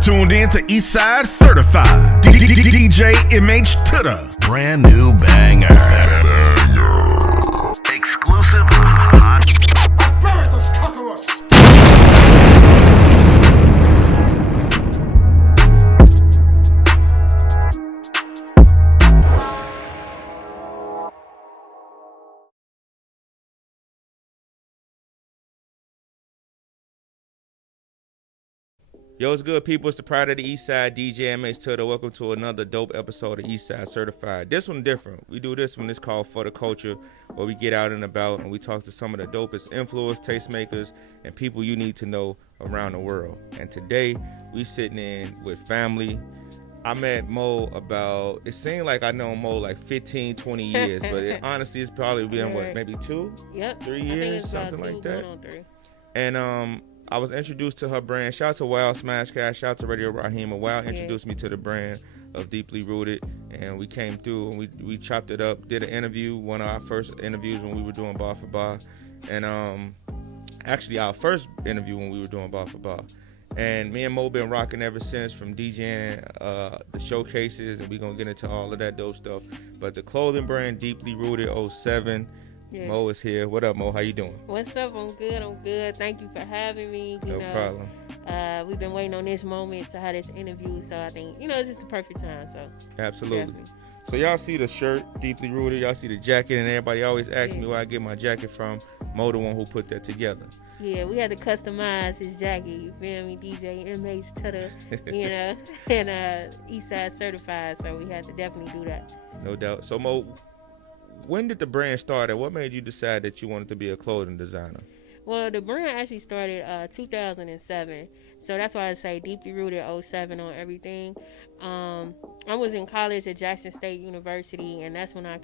tuned in to Eastside Certified. DJ MH to the brand new banger. Exclusive hot. Burn those cockroaches! Yo, what's good, people? It's the Pride of the Eastside, DJ MH Tutter. Welcome to another dope episode of Eastside Certified. This one different. We do this one. It's called For the Culture, where we get out and about and we talk to some of the dopest influencers, tastemakers, and people you need to know around the world. And today, we sitting in with family. I met Mo about, it seemed like I know Mo like 15, 20 years, but honestly, it's probably been, what, maybe 3 years, something like that. And I was introduced to her brand. Shout out to Wild Smashcast. Shout out to Radio Rahima. Wild introduced me to the brand of Deeply Rooted, and we came through and we chopped it up. Did an interview, one of our first interviews when we were doing Bar for Bar, and actually our first interview when we were doing Bar for Bar. And me and Mo been rocking ever since, from DJing the showcases, and we gonna get into all of that dope stuff. But the clothing brand Deeply Rooted 07. Yes. Mo is here. What up, Mo? How you doing? What's up? I'm good. Thank you for having me. No problem. We've been waiting on this moment to have this interview, so I think, it's just the perfect time. So absolutely. Definitely. So y'all see the shirt, Deeply Rooted. Y'all see the jacket, and everybody always asks me where I get my jacket from. Mo, the one who put that together. Yeah, we had to customize his jacket. You feel me? DJ MH Tutter, and Eastside Certified. So we had to definitely do that. No doubt. So Mo, when did the brand start, and what made you decide that you wanted to be a clothing designer? Well, the brand actually started 2007, so that's why I say Deeply Rooted 07 on everything. I was in college at Jackson State University, and that's when I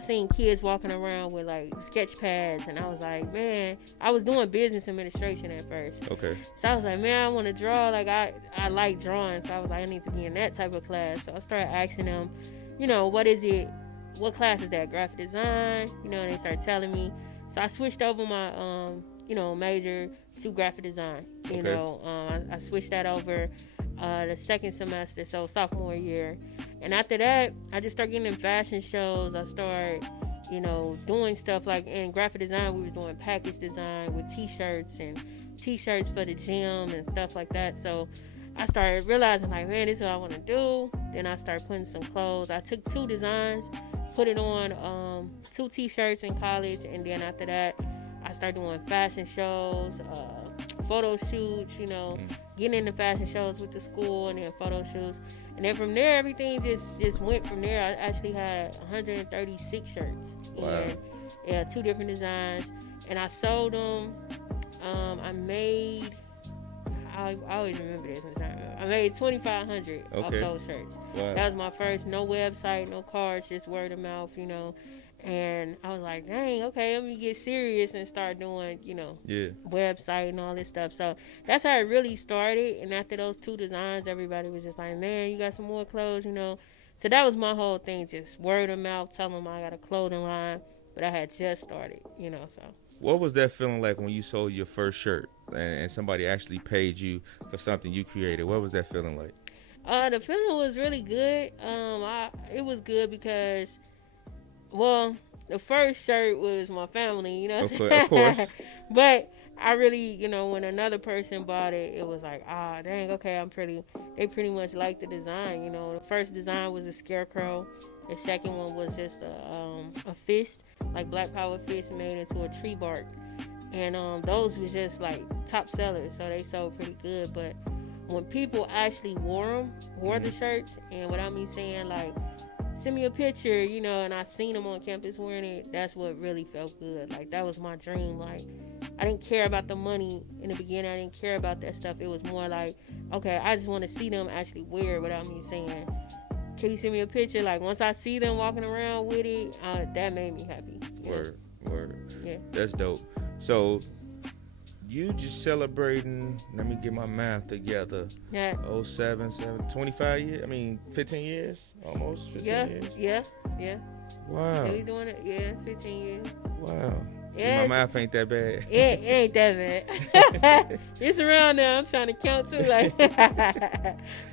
seen kids walking around with like sketch pads, and I was like, man, I was doing business administration at first. Okay. So I was like, man, I want to draw. Like I like drawing, so I was like, I need to be in that type of class. So I started asking them, what is it? What class is that? Graphic design, and they started telling me. So I switched over my, major to graphic design. I switched that over the second semester, so sophomore year. And after that, I just started getting in fashion shows. I started, doing stuff like in graphic design. We were doing package design with T-shirts for the gym and stuff like that. So I started realizing, like, man, this is what I want to do. Then I started putting some clothes. I took 2 designs, put it on 2 T-shirts in college, and then after that, I started doing fashion shows, photo shoots, getting into fashion shows with the school, and then photo shoots. And then from there, everything just went from there. I actually had 136 shirts. Wow. And 2 different designs, and I sold them. I made, I always remember this. I made 2,500 of those shirts. Wow. That was my first, no website, no cards, just word of mouth, And I was like, dang, okay, let me get serious and start doing, website and all this stuff. So that's how it really started. And after those 2 designs, everybody was just like, man, you got some more clothes, So that was my whole thing, just word of mouth, telling them I got a clothing line. But I had just started, so. What was that feeling like when you sold your first shirt and somebody actually paid you for something you created? What was that feeling like? The feeling was really good. It was good because, well, the first shirt was my family, Of course. But I really, when another person bought it, it was like, dang, okay, they pretty much liked the design, The first design was a Scarecrow. The second one was just a fist, like Black Power fist made into a tree bark. And those was just like top sellers, so they sold pretty good. But when people actually wore the shirts, and without me saying, like, send me a picture, and I seen them on campus wearing it, that's what really felt good. Like, that was my dream. Like, I didn't care about the money in the beginning. I didn't care about that stuff. It was more like, okay, I just want to see them actually wear it without me saying, can you send me a picture? Like, once I see them walking around with it, that made me happy. Word. Yeah. That's dope. So, you just celebrating, let me get my math together. Yeah. 07, 25 years? 15 years? Almost 15 years? Yeah. Wow. Yeah, we doing it, 15 years. Wow. See, my math ain't that bad. It ain't that bad. It's around there. I'm trying to count too, like,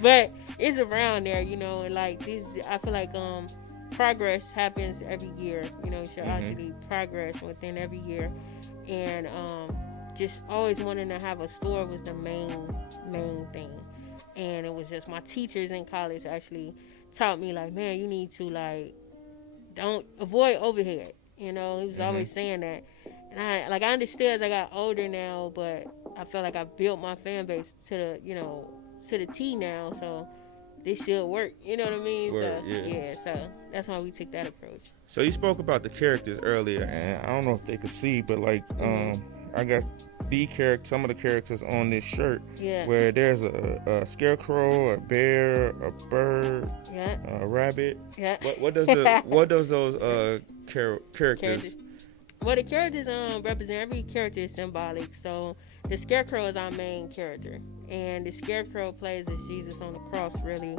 but it's around there, you know. And like this, I feel like progress happens every year. You know, you should actually progress within every year, and just always wanting to have a store was the main thing. And it was just my teachers in college actually taught me, like, man, you need to, like, don't avoid overhead. You know, he was always saying that. And I understood as I got older now, but I feel like I built my fan base to the, you know, to the T now. So this should work. You know what I mean? Word, so yeah. So that's why we took that approach. So you spoke about the characters earlier, and I don't know if they could see, but like, I got some of the characters on this shirt, where there's a scarecrow, a bear, a bird, a rabbit. What does those characters? Well, the characters represent, every character is symbolic. So the Scarecrow is our main character, and the Scarecrow plays as Jesus on the cross, really.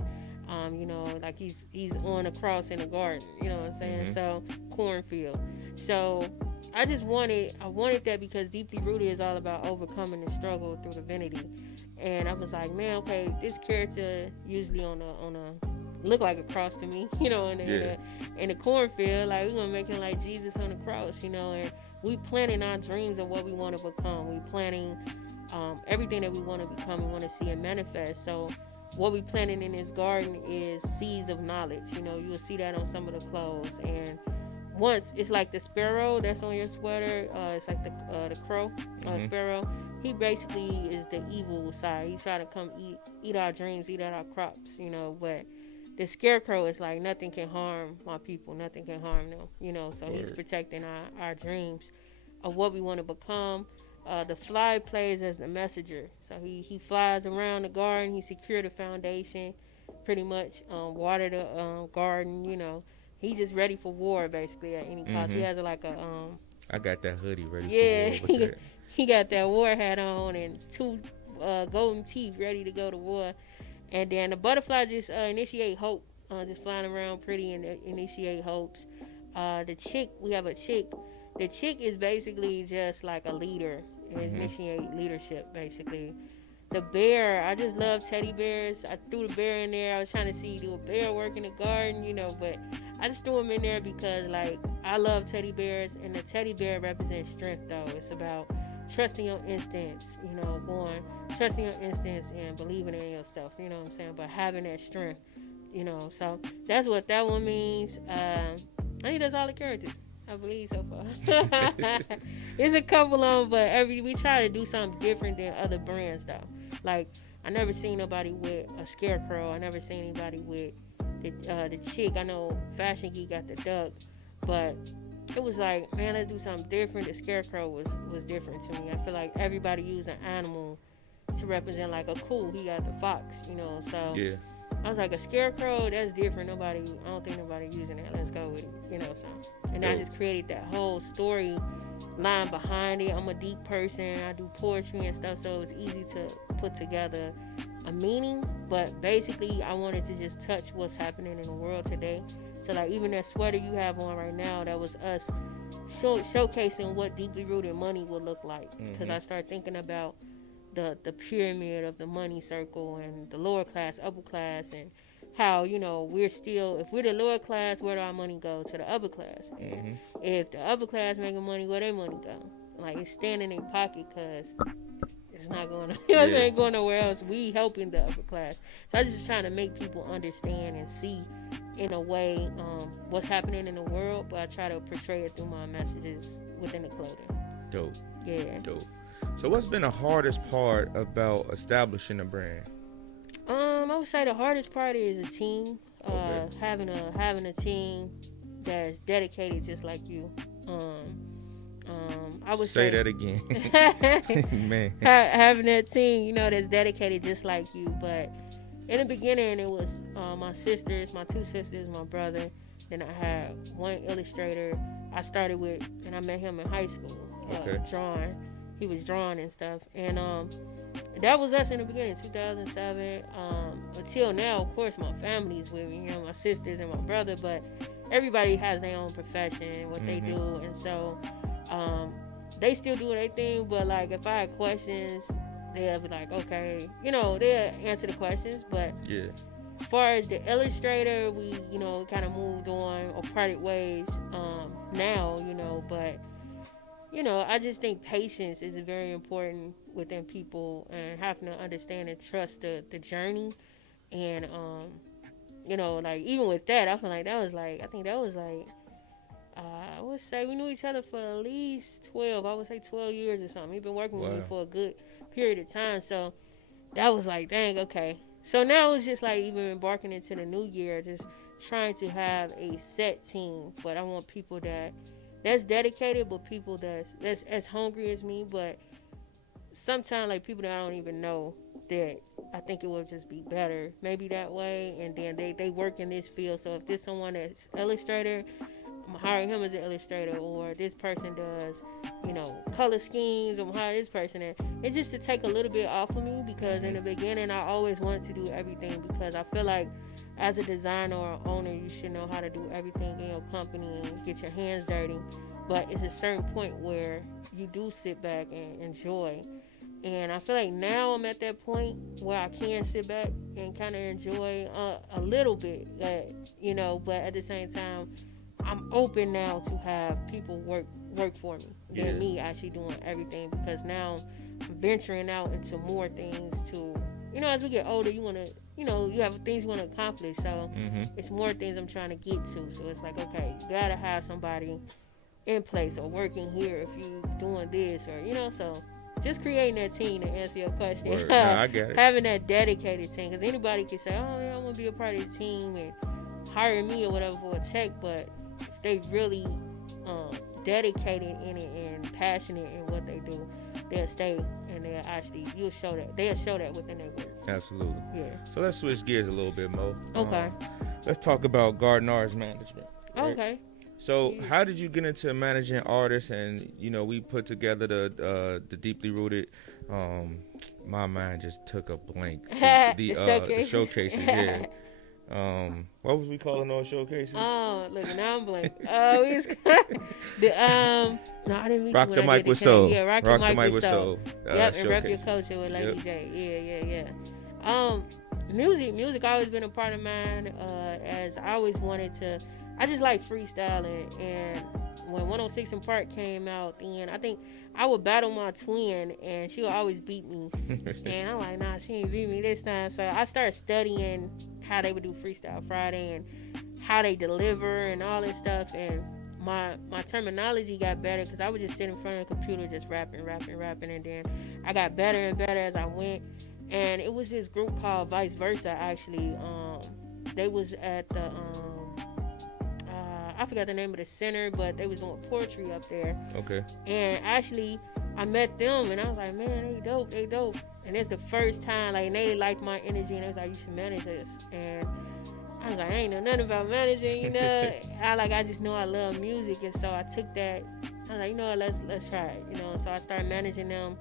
You know, like he's on a cross in a garden, you know what I'm saying? So cornfield. So I wanted that because Deeply Rooted is all about overcoming the struggle through divinity. And I was like, man, okay, this character usually on a look like a cross to me, you know, in the cornfield, like we're gonna make him like Jesus on the cross, you know. And we planning our dreams of what we want to become. We planning everything that we want to become. We want to see it manifest. So what we planting in this garden is seeds of knowledge. You know, you will see that on some of the clothes. And once it's like the sparrow that's on your sweater, it's like the crow, sparrow. He basically is the evil side. He's trying to come eat our dreams, eat our crops, you know. But the Scarecrow is like, nothing can harm my people, nothing can harm them, you know. So he's protecting our dreams of what we want to become. The fly plays as the messenger. So he flies around the garden. He secured the foundation, pretty much, water the garden, you know. He's just ready for war, basically, at any cost. He has like a I got that hoodie ready for war with that. He got that war hat on and two golden teeth ready to go to war. And then the butterfly just initiate hope, just flying around pretty and initiate hopes. The chick, we have a chick. The chick is basically just like a leader. Initiate leadership, basically. The bear, I just love teddy bears. I threw the bear in there. I was trying to see, do a bear work in the garden, you know, but I just threw him in there because, like, I love teddy bears, and the teddy bear represents strength, though. It's about trusting your instincts, you know, trusting your instincts and believing in yourself, you know what I'm saying, but having that strength, you know. So that's what that one means. I think that's all the characters, I believe, so far. It's a couple of them, but we try to do something different than other brands, though. Like, I never seen nobody with a Scarecrow. I never seen anybody with the chick. I know Fashion Geek got the duck, but it was like, man, let's do something different. The Scarecrow was different to me. I feel like everybody used an animal to represent, like, a cool. He got the fox, you know. So I was like, a Scarecrow, that's different. I don't think nobody using that. Let's go with it, you know. So, and I just created that whole story line behind it. I'm a deep person. I do poetry and stuff, so it was easy to put together a meaning. But basically, I wanted to just touch what's happening in the world today. So, like, even that sweater you have on right now, that was us showcasing what deeply rooted money would look like. Because I started thinking about the pyramid of the money circle and the lower class, upper class, and how, you know, we're still, if we're the lower class, where do our money go? To the upper class. And if the upper class making money, where their money go? Like, it's staying in their pocket because it's not going to, you know what I'm saying, going nowhere else. We helping the upper class. So I just was trying to make people understand and see, in a way, what's happening in the world, but I try to portray it through my messages within the clothing. Dope. Yeah. Dope. So what's been the hardest part about establishing a brand? I would say the hardest part is a team. Having a team that's dedicated just like you. I would say that again. Man. Having that team, you know, that's dedicated just like you. But in the beginning, it was my two sisters, my brother. Then I had one illustrator I started with, and I met him in high school. Drawing. He was drawing and stuff. And that was us in the beginning, 2007. Until now, of course, my family's with me, you know, my sisters and my brother, but everybody has their own profession and what they do. And so They still do their thing, but like if I had questions, they'll be like, okay, they'll answer the questions. But Yeah. as far as the illustrator, we kind of moved on or parted ways now, but I just think patience is very important within people and having to understand and trust the journey. And like even with that, I feel like I think that was like I would say we knew each other for at least 12. I would say 12 years or something. He's been working with me for a good period of time. So that was like, dang, okay. So now it's just like even embarking into the new year, just trying to have a set team. But I want people that's dedicated, but people that's as hungry as me. But sometimes like people that I don't even know, that I think it would just be better maybe that way. And then they work in this field. So if there's someone that's illustrator, I'm hiring him as an illustrator, or this person does, color schemes. I'm hiring this person, and it's just to take a little bit off of me, because in the beginning I always wanted to do everything, because I feel like as a designer or owner, you should know how to do everything in your company and get your hands dirty. But it's a certain point where you do sit back and enjoy. And I feel like now I'm at that point where I can sit back and kind of enjoy a little bit, but at the same time, I'm open now to have people work for me than me actually doing everything, because now I'm venturing out into more things to, as we get older, you want to, you have things you want to accomplish. So it's more things I'm trying to get to. So it's like, okay, you got to have somebody in place or working here if you're doing this, or, so just creating that team, to answer your question. No, I get it. Having that dedicated team, because anybody can say, oh, yeah, I want to be a part of the team and hire me or whatever for a check, but if they really dedicated in it and passionate in what they do, they'll stay, and they'll show that within their work. Absolutely. Yeah. So let's switch gears a little bit, Mo. Okay. Let's talk about garden arts management. Right? Okay. So how did you get into managing artists? And we put together the deeply rooted. My mind just took a blank. The showcases. Yeah. What was we calling those showcases? Oh, look, now I'm blank. We was no, I didn't mean Rock the mic with soul. Yeah, rock the mic with soul. Yep, and rep your showcases. culture with Lady J. Yeah. Music always been a part of mine. As I always wanted to, I just like freestyling, and when 106 in Park came out, then I think I would battle my twin, and she would always beat me. And I'm like, nah, she ain't beat me this time. So I started studying how they would do Freestyle Friday and how they deliver and all this stuff, and my terminology got better, because I would just sit in front of the computer just rapping, and then I got better and better as I went. And it was this group called Vice Versa, actually. They was at the I forgot the name of the center, but they was doing poetry up there. Okay. And actually, I met them, and I was like, man, they dope. And it's the first time, like, they liked my energy, and they was like, you should manage this. And I was like, I ain't know nothing about managing, I just know I love music, and so I took that. I was like, let's try it, So I started managing them.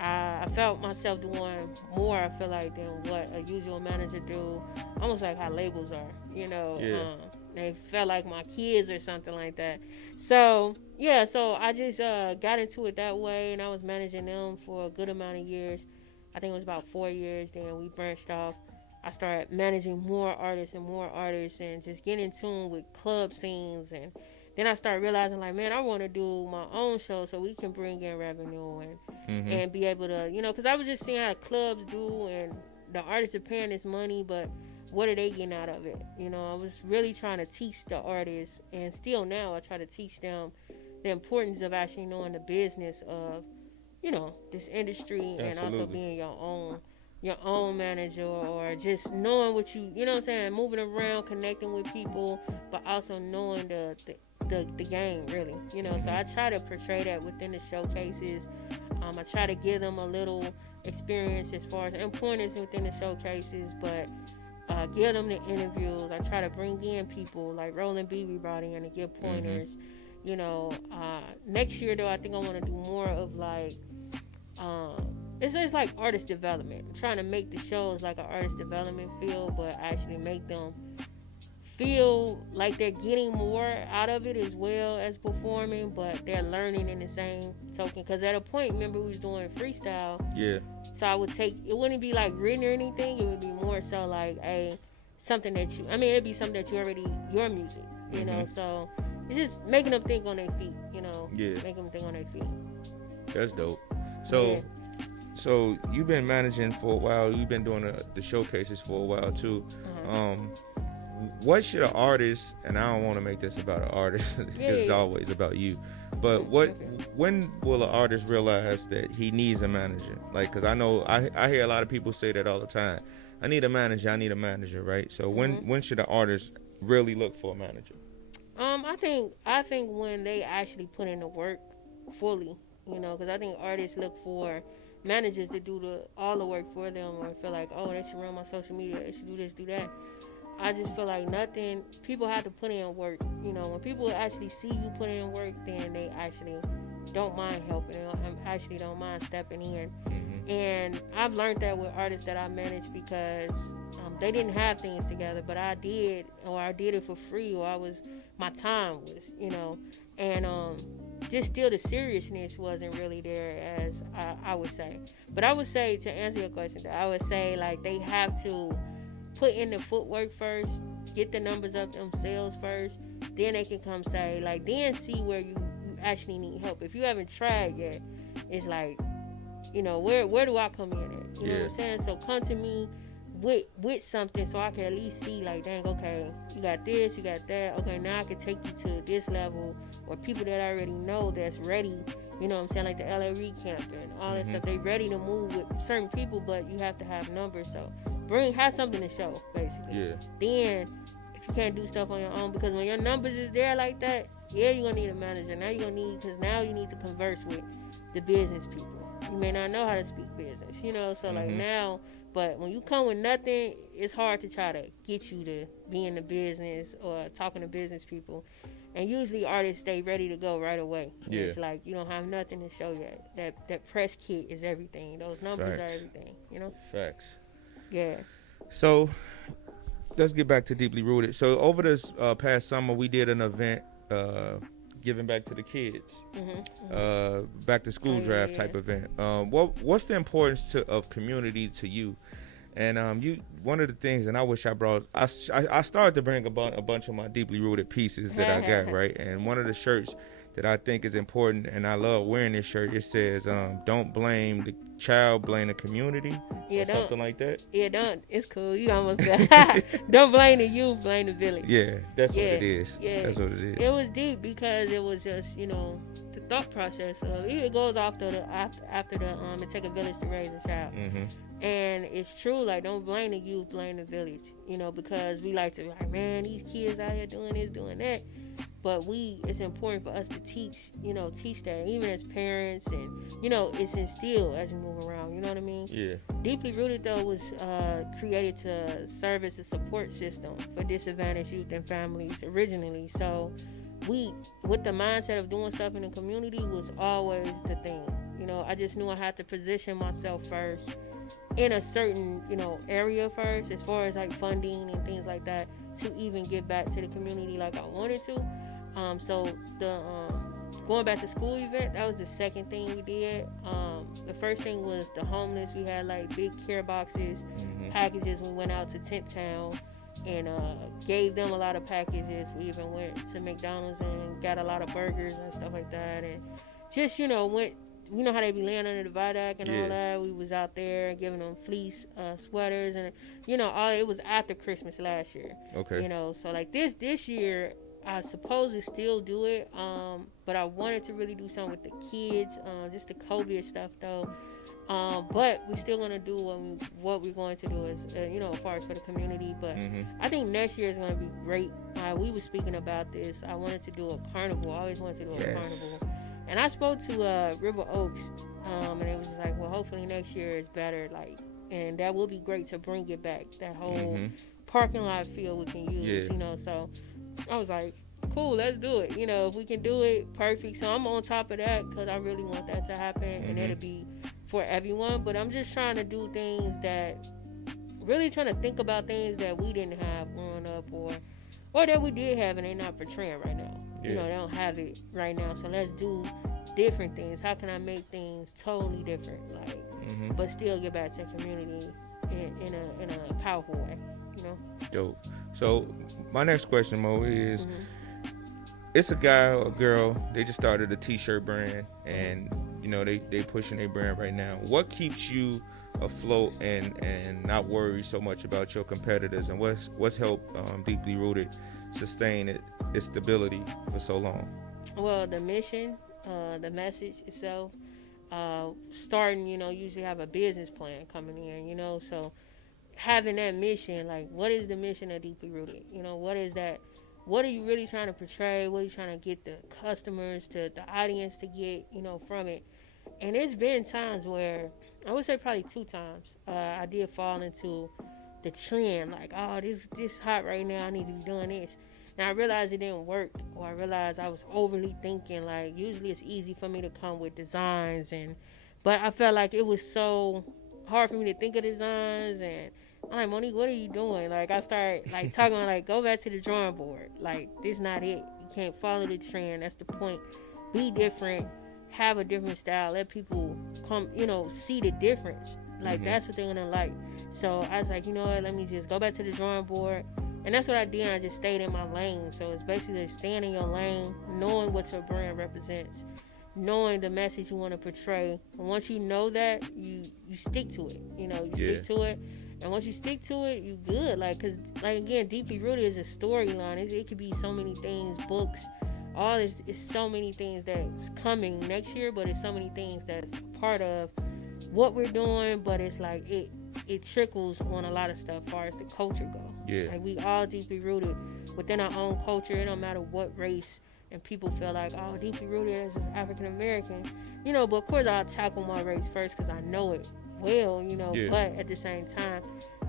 I felt myself doing more, I feel like, than what a usual manager do. Almost like how labels are, Yeah. They felt like my kids or something like that. So I just got into it that way, and I was managing them for a good amount of years. I think it was about 4 years. Then we branched off. I started managing more artists and just getting in tune with club scenes. And then I started realizing, like, man, I want to do my own show so we can bring in revenue and be able to, because I was just seeing how the clubs do, and the artists are paying this money, but what are they getting out of it? I was really trying to teach the artists, and still now I try to teach them the importance of actually knowing the business of, this industry. Absolutely. And also being your own manager, or just knowing what you know what I'm saying, moving around, connecting with people, but also knowing the game, really. So I try to portray that within the showcases. I try to give them a little experience as far as pointers within the showcases, but give them the interviews. I try to bring in people like Roland B. we brought in to give pointers. Next year though, I think I want to do more of like it's like artist development. I'm trying to make the shows like an artist development field, but actually make them feel like they're getting more out of it as well as performing, but they're learning in the same token. Because at a point, remember, we was doing freestyle. Yeah. So I would take, it wouldn't be like written or anything. It would be more so like something that you, I mean, it'd be something that you already, your music, you know. So it's just making them think on their feet, you know. Yeah. Making them think on their feet. That's dope. So, so you've been managing for a while. You've been doing the showcases for a while too. What should an artist, and I don't want to make this about an artist because it's always about you, but when will an artist realize that he needs a manager? Like, because I know I hear a lot of people say that all the time. I need a manager, right? So when should an artist really look for a manager? I think when they actually put in the work fully, you know, because I think artists look for managers to do all the work for them, or feel like, oh, they should run my social media, they should do this, do that. I just feel like people have to put in work. You know, when people actually see you put in work, then they actually don't mind helping. Actually don't mind stepping in. And I've learned that with artists that I manage, because they didn't have things together, but I did, or I did it for free, or my time was, you know, and just still the seriousness wasn't really there, as I would say. But I would say, to answer your question, I would say, like, they have to put in the footwork first, get the numbers up themselves first, then they can come say, like, then see where you actually need help. If you haven't tried yet, it's like, you know, where do I come in at? You know what I'm saying? So come to me with something, so I can at least see, like, dang, okay, you got this, you got that, okay, now I can take you to this level, or people that I already know that's ready, you know what I'm saying, like the LA Reid camp and all that stuff. They ready to move with certain people, but you have to have numbers, so have something to show, basically. Then if you can't do stuff on your own, because when your numbers is there like that, you're gonna need a manager. Now you're gonna need, because now you need to converse with the business people. You may not know how to speak business, you know, so like now, but when you come with nothing, it's hard to try to get you to be in the business or talking to business people. And usually artists stay ready to go right away. It's like, you don't have nothing to show yet. That press kit is everything. Those numbers are everything, you know? Facts. Yeah. So let's get back to Deeply Rooted. So over this past summer, we did an event giving back to the kids, back to school draft type event. What's the importance of community to you? And one of the things, and I wish I started to bring a bunch of my Deeply Rooted pieces that I got, right? And one of the shirts that I think is important, and I love wearing this shirt, it says, don't blame the child, blame the community, or something like that. Yeah, don't. It's cool. You almost got don't blame the youth, blame the village. Yeah, that's what it is. Yeah. That's what it is. It was deep, because it was just, you know, the thought process of it goes after the it take a village to raise a child. And it's true, like, don't blame the youth, blame the village, you know, because we like to, like, man, these kids out here doing this, doing that. But it's important for us to teach that, even as parents, and, you know, it's instilled as we move around, you know what I mean? Yeah. Deeply Rooted, though, was created to serve as a support system for disadvantaged youth and families originally. So with the mindset of doing stuff in the community was always the thing. You know, I just knew I had to position myself first in a certain, you know, area first, as far as like funding and things like that, to even give back to the community like I wanted to. So the going back to school event, that was the second thing we did. The first thing was the homeless. We had like big care boxes, packages. We went out to Tent Town and gave them a lot of packages. We even went to McDonald's and got a lot of burgers and stuff like that, and just, you know, went. You know how they be laying under the viaduct and all that. We was out there giving them fleece sweaters, and, you know, it was after Christmas last year. Okay. You know, so like this year, I suppose we still do it, but I wanted to really do something with the kids, just the COVID stuff though. But we're still gonna do what we're going to do is, you know, as far as for the community. But I think next year is gonna be great. We were speaking about this. I wanted to do a carnival. I always wanted to do a carnival. And I spoke to River Oaks, and it was just like, well, hopefully next year is better, like, and that will be great to bring it back. That whole parking lot feel we can use, you know. So I was like, cool, let's do it. You know, if we can do it, perfect. So I'm on top of that, because I really want that to happen, and it'll be for everyone. But I'm just trying to do things really trying to think about things that we didn't have growing up, or or that we did have and they not portraying right now. Yeah. You know, they don't have it right now. So let's do different things. How can I make things totally different, like, but still get back to the community in a powerful way, you know? Dope. So my next question, Mo, is it's a guy or a girl, they just started a t-shirt brand, and you know they pushing their brand right now. What keeps you afloat and not worry so much about your competitors, and what's helped Deeply Rooted sustain its stability for so long? Well, the mission, the message itself, starting, you know, usually have a business plan coming in, you know, so having that mission, like, what is the mission of Deeply Rooted? You know, what is that? What are you really trying to portray? What are you trying to get the customers, to the audience to get, you know, from it? And it's been times where, I would say probably 2 times, I did fall into the trend, like, oh, this hot right now, I need to be doing this. And I realized it didn't work, or I realized I was overly thinking. Like, usually it's easy for me to come with designs, but I felt like it was so hard for me to think of designs, and I'm like, Monique, what are you doing? Like, I started like talking like, go back to the drawing board. Like, this not it. You can't follow the trend. That's the point. Be different. Have a different style. Let people come, you know, see the difference. Like, that's what they're gonna like. So I was like, you know what? Let me just go back to the drawing board. And that's what I did. I just stayed in my lane. So it's basically staying in your lane, knowing what your brand represents, knowing the message you want to portray. And once you know that, you stick to it. You know, you stick to it. And once you stick to it, you good. Like, because, like, again, Deeply Rooted is a storyline. It could be so many things, books, all this. It's so many things that's coming next year, but it's so many things that's part of what we're doing. But it's like it trickles on a lot of stuff as far as the culture go. Yeah. Like, we all deeply rooted within our own culture. It don't matter what race. And people feel like, oh, deeply rooted as just African American, you know. But of course, I'll tackle my race first because I know it well, you know. Yeah. But at the same time,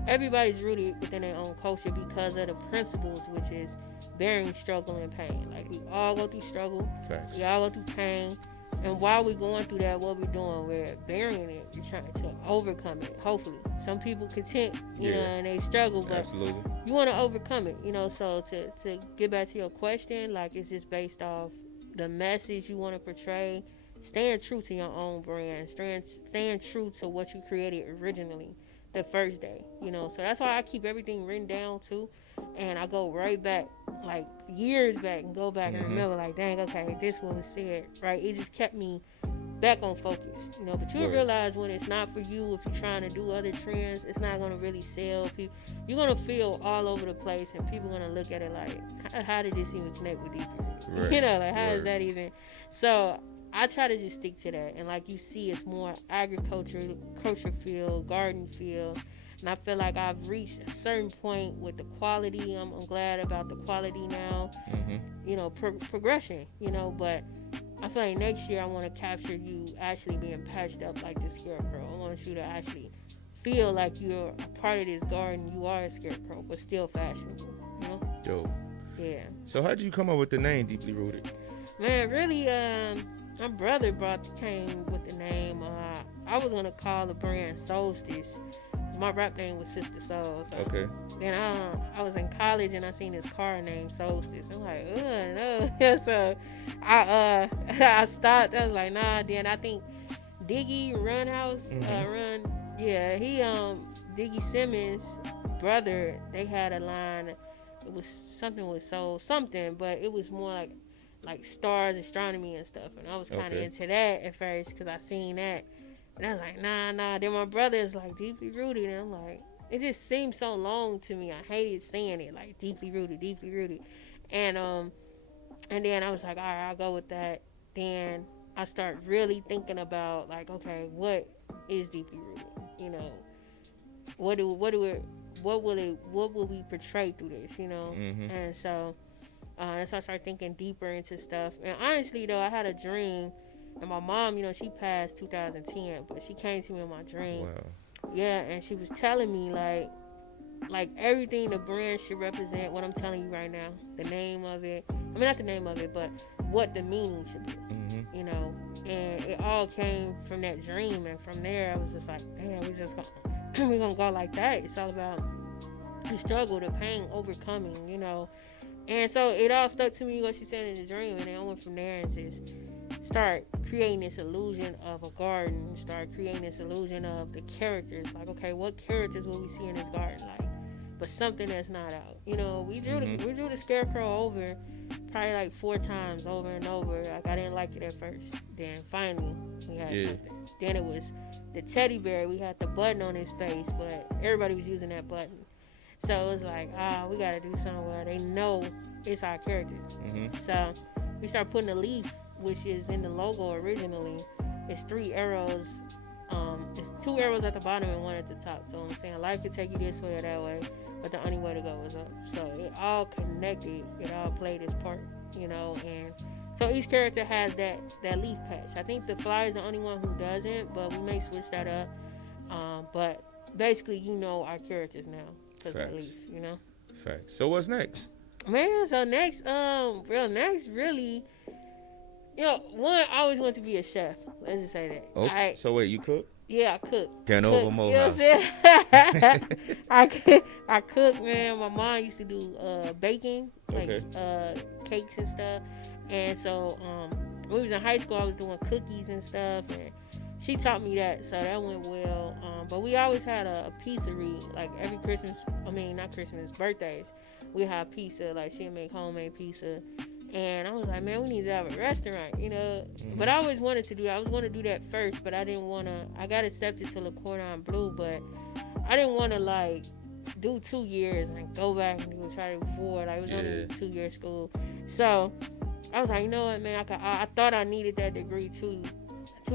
everybody's rooted within their own culture because of the principles, which is bearing struggle and pain. Like, we all go through struggle. Facts. We all go through pain. And while we're going through that, what we're doing, we're burying it. We're trying to overcome it, hopefully. Some people content, you know, and they struggle, but absolutely, you want to overcome it, you know. So to get back to your question, like, it's just based off the message you want to portray, staying true to your own brand, staying true to what you created originally the first day, you know. So that's why I keep everything written down, too. And I go right back, like, years back, and go back and remember, like, dang, okay, this what was said, right? It just kept me back on focus, you know. But you'll realize when it's not for you, if you're trying to do other trends, it's not going to really sell people. You're going to feel all over the place, and people are going to look at it like, how did this even connect with Deeply Rooted? You know, like, how is that even? So I try to just stick to that. And like you see, it's more agriculture feel, garden feel. And I feel like I've reached a certain point with the quality. I'm glad about the quality now. You know, progression, you know. But I feel like next year I want to capture you actually being patched up like the Scarecrow. I want you to actually feel like you're a part of this garden. You are a Scarecrow, but still fashionable, you know? Dope. Yeah. So how did you come up with the name Deeply Rooted? Man, really, my brother came with the name. I was going to call the brand Solstice. My rap name was Sister Soul. So Okay. Then I was in college and I seen this car named Solstice. I'm like, no. So I stopped. I was like, nah. Then I think Diggy Diggy Simmons' brother, they had a line. It was something with soul, something, but it was more like stars, astronomy and stuff. And I was kind of into that at first because I seen that. And I was like, nah. Then my brother is like, Deeply Rooted. And I'm like, it just seemed so long to me. I hated saying it, like, deeply rooted. And then I was like, all right, I'll go with that. Then I start really thinking about, like, okay, what is deeply rooted? You know, what will we portray through this? You know, and so I started thinking deeper into stuff. And honestly, though, I had a dream. And my mom, you know, she passed 2010, but she came to me in my dream. Wow. Yeah, and she was telling me, like everything the brand should represent, what I'm telling you right now. The name of it. I mean, not the name of it, but what the meaning should be. You know, and it all came from that dream. And from there, I was just like, man, we're going to go like that. It's all about the struggle, the pain, overcoming, you know. And so it all stuck to me what she said in the dream, and then I went from there and just start creating this illusion of a garden, start creating this illusion of the characters. Like, okay, what characters will we see in this garden? Like, but something that's not out. You know, we drew the Scarecrow over probably like 4 times over and over. Like, I didn't like it at first. Then finally we had something. Then it was the teddy bear. We had the button on his face, but everybody was using that button. So it was like, we gotta do something where they know it's our character. So we start putting a leaf, which is in the logo originally. It's 3 arrows. It's 2 arrows at the bottom and 1 at the top. So I'm saying life could take you this way or that way, but the only way to go is up. So it all connected. It all played its part, you know. And so each character has that leaf patch. I think the fly is the only one who doesn't, but we may switch that up. But basically, you know our characters now. Leaf, you know. Facts. So what's next? Man, so next, really, you know, one, I always wanted to be a chef. Let's just say that. Okay. So wait, you cook? Yeah, I cook. Turn over more. You know what I'm saying? I cook, man. My mom used to do baking, like cakes and stuff. And so when we was in high school, I was doing cookies and stuff, and she taught me that, so that went well. But we always had a pizzeria, like every birthdays, we have pizza. Like, she'd make homemade pizza, and I was like, man, we need to have a restaurant, you know. But I always wanted to do that. I was going to do that first, but I didn't want to. I got accepted to Le Cordon Bleu, but I didn't want to like do 2 years and go back and try to do 4. Like, it was only a 2-year school, so I was like, you know what, man, I thought I needed that degree to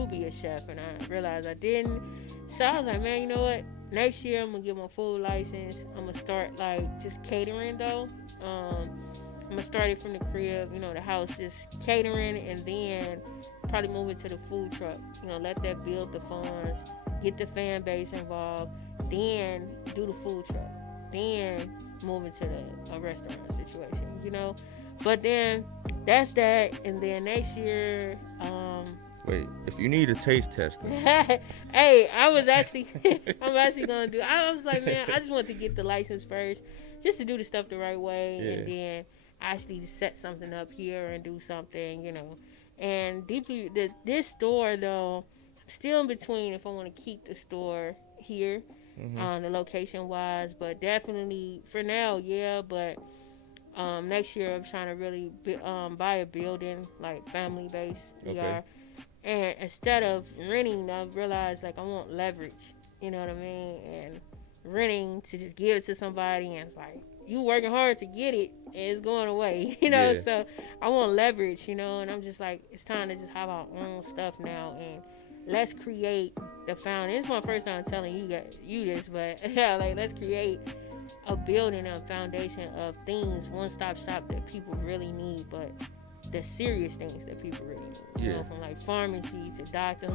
be a chef, and I realized I didn't. So I was like, man, you know what? Next year I'm gonna get my full license. I'm gonna start like just catering though. I'm gonna start it from the crib, you know, the house, just catering, and then probably move it to the food truck. You know, let that build the funds, get the fan base involved, then do the food truck, then move into a restaurant situation. You know, but then that's that, and then next year. Wait, if you need a taste tester. Hey, I'm actually gonna do. I was like, man, I just want to get the license first, just to do the stuff the right way, and then actually set something up here and do something, you know. And this store though, still in between if I want to keep the store here, the location wise, but definitely for now, yeah. But next year I'm trying to really buy a building, like family based. We are. And instead of renting, I've realized, like, I want leverage, you know what I mean? And renting to just give it to somebody, and it's like, you working hard to get it, and it's going away, you know? So I want leverage, you know? And I'm just like, it's time to just have our own stuff now, and let's create the foundation. It's my first time telling you this, but yeah, like, let's create a building, a foundation of things, one-stop shop that people really need, but the serious things that people really need. You know, from like pharmacy to doctors.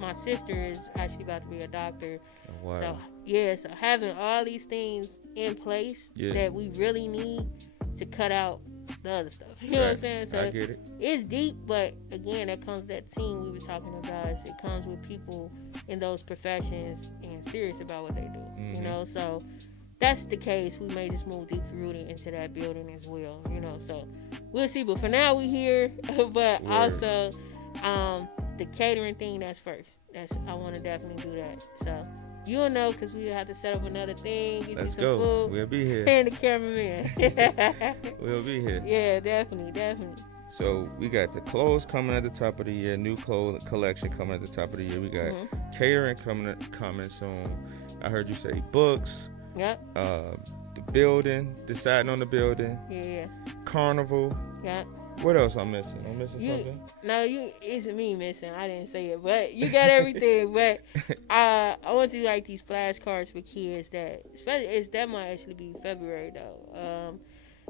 My sister is actually about to be a doctor. Oh, wow. So having all these things in place that we really need to cut out the other stuff. You know what I'm saying? So I get it. It's deep, but again, that comes that team we were talking about. It comes with people in those professions and serious about what they do. You know, so that's the case. We may just move deep rooted into that building as well. You know, so we'll see. But for now, we here. But also, the catering thing, that's first. I want to definitely do that. So you'll know, because we have to set up another thing. Get Let's you some go. food. We'll be here. And the cameraman. We'll be here. Yeah, definitely. So we got the clothes coming at the top of the year, new clothes collection coming at the top of the year. We got catering coming soon. I heard you say books. Yep. The building, deciding on the building. Yeah. Carnival. Yep. What else I'm missing? I'm missing something? No, it's me missing. I didn't say it, but you got everything. But I want to do like these flashcards for kids that might actually be February though.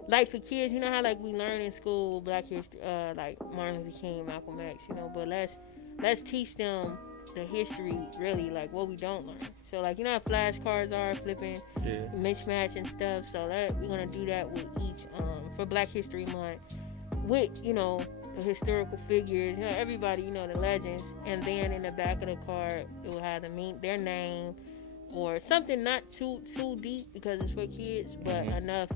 Like for kids, you know how like we learn in school Black history, like Martin Luther King, Malcolm X, you know. But let's teach them the history, really, like what we don't learn. So like, you know how flashcards are, flipping, mismatch and stuff. So we're gonna do that with each for Black History Month, with, you know, the historical figures, you know, everybody, you know, the legends, and then in the back of the card it will have their name or something not too deep because it's for kids, but enough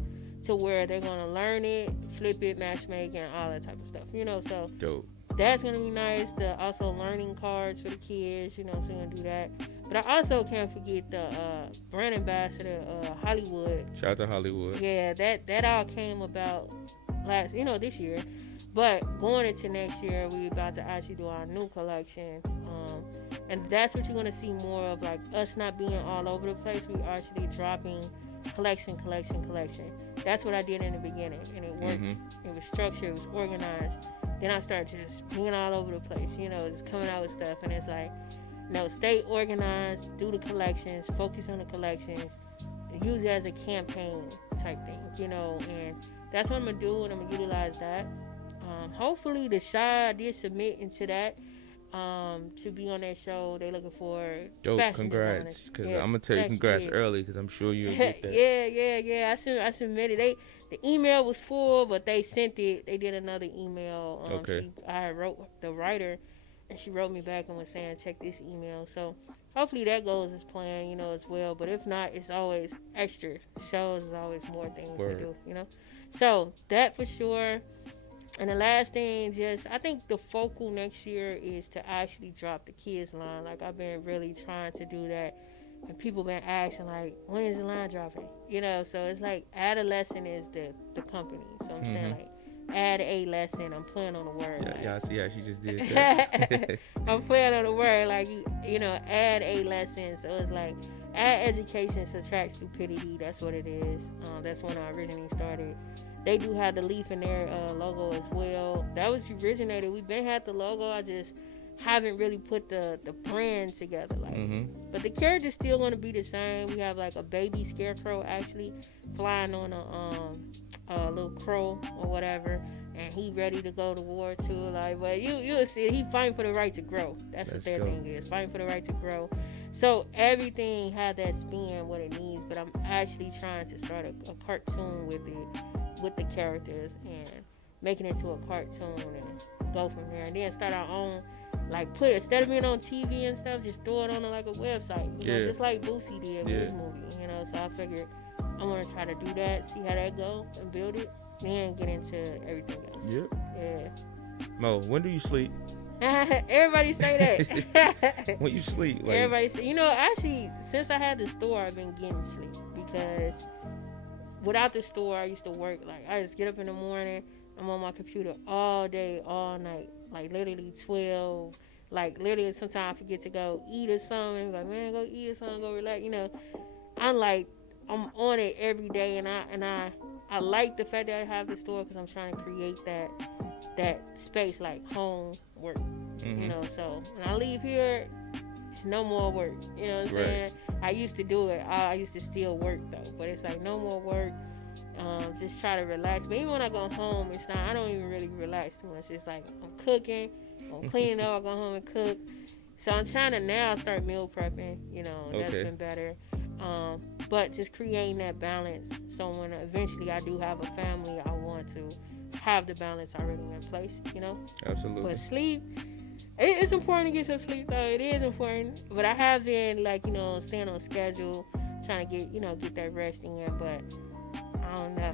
to where they're gonna learn it, flip it, matchmaking, all that type of stuff. So Dope. that's gonna be nice. The also learning cards for the kids. So we're gonna do that. But I also can't forget the brand ambassador, Hollywood. Shout out to Hollywood. Yeah, that all came about this year. But going into next year, we're about to actually do our new collection. And that's what you're going to see more of, like us not being all over the place. We are actually dropping collection. That's what I did in the beginning. And it worked. Mm-hmm. It was structured. It was organized. Then I started just being all over the place, just coming out with stuff. And it's like, no, stay organized, do the collections, focus on the collections, use it as a campaign type thing, and that's what I'm going to do, and I'm going to utilize that. Hopefully the Shy did submit into that to be on that show. They're looking for congrats, because I'm going to tell you congrats early, because I'm sure you'll get that. Yeah, I submitted. The email was full, but they sent it. They did another email. Okay. I wrote the writer, and she wrote me back and was saying, check this email. So hopefully that goes as planned, as well. But if not, it's always extra. Shows is always more things to do, So that for sure. And the last thing, I think the focal next year is to actually drop the kids line. Like, I've been really trying to do that. And people been asking, like, when is the line dropping? So it's like Adolescent is the company. So I'm saying, like, add a lesson. I'm playing on the word. Yeah, I see how she just did that. I'm playing on the word, like, add a lesson. So it's like, add education, subtract stupidity. That's what it is. That's when I originally started. They do have the leaf in their logo as well. That was originated. We've been had the logo. I just haven't really put the brand together. But the character's still going to be the same. We have like a baby Scarecrow actually flying on a little crow or whatever, and he ready to go to war too. Like, but you'll see he fighting for the right to grow. That's what their thing is, fighting for the right to grow. So everything had that spin what it needs. But I'm actually trying to start a cartoon with the characters and making it into a cartoon and go from there, and then start our own, like, instead of being on TV and stuff, just throw it on like a website, just like Boosie did with his movie, so I figured I want to try to do that, see how that go and build it, then get into everything else. Yeah. Mo, when do you sleep? Everybody say that. When you sleep, like... Everybody say, actually, since I had the store, I've been getting sleep, because without the store, I used to work, like, I just get up in the morning, I'm on my computer all day, all night, like, literally 12, like, literally, sometimes I forget to go eat or something, like, man, go eat or something, go relax, I'm like, I'm on it every day, and I like the fact that I have the store, because I'm trying to create that space, like, home work, so, when I leave here, it's no more work, what I'm saying? I used to do it. I used to still work though, but it's like no more work. Just try to relax. But even when I go home, I don't even really relax too much. It's like I'm cooking, I'm cleaning up, I go home and cook. So I'm trying to now start meal prepping. That's been better. But just creating that balance. So when eventually I do have a family, I want to have the balance already in place. Absolutely. But sleep. It's important to get some sleep though. It is important, but I have been staying on schedule, trying to get that rest in. But I don't know.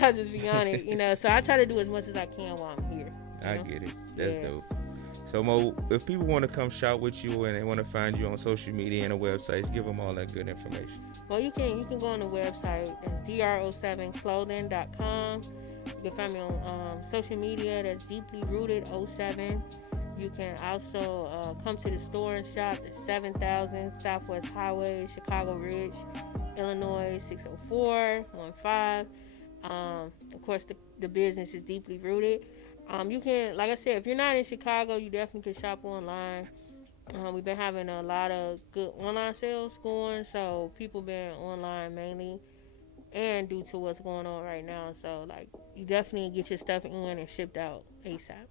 I'll just be on it, So I try to do as much as I can while I'm here. I get it. That's dope. So Mo, if people want to come shop with you and they want to find you on social media and the websites, give them all that good information. Well, you can go on the website. That's dro7clothing.com. You can find me on social media. That's Deeply Rooted 07. You can also come to the store and shop at 7000 Southwest Highway, Chicago Ridge, Illinois 60415. Of course, the business is Deeply Rooted. You can, like I said, if you're not in Chicago, you definitely can shop online. We've been having a lot of good online sales going, so people been online mainly, and due to what's going on right now. So, like, you definitely get your stuff in and shipped out ASAP.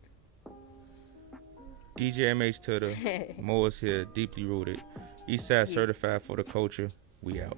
DJ MH Tutter, Mo is here, Deeply Rooted, Eastside Certified for the Culture. We out.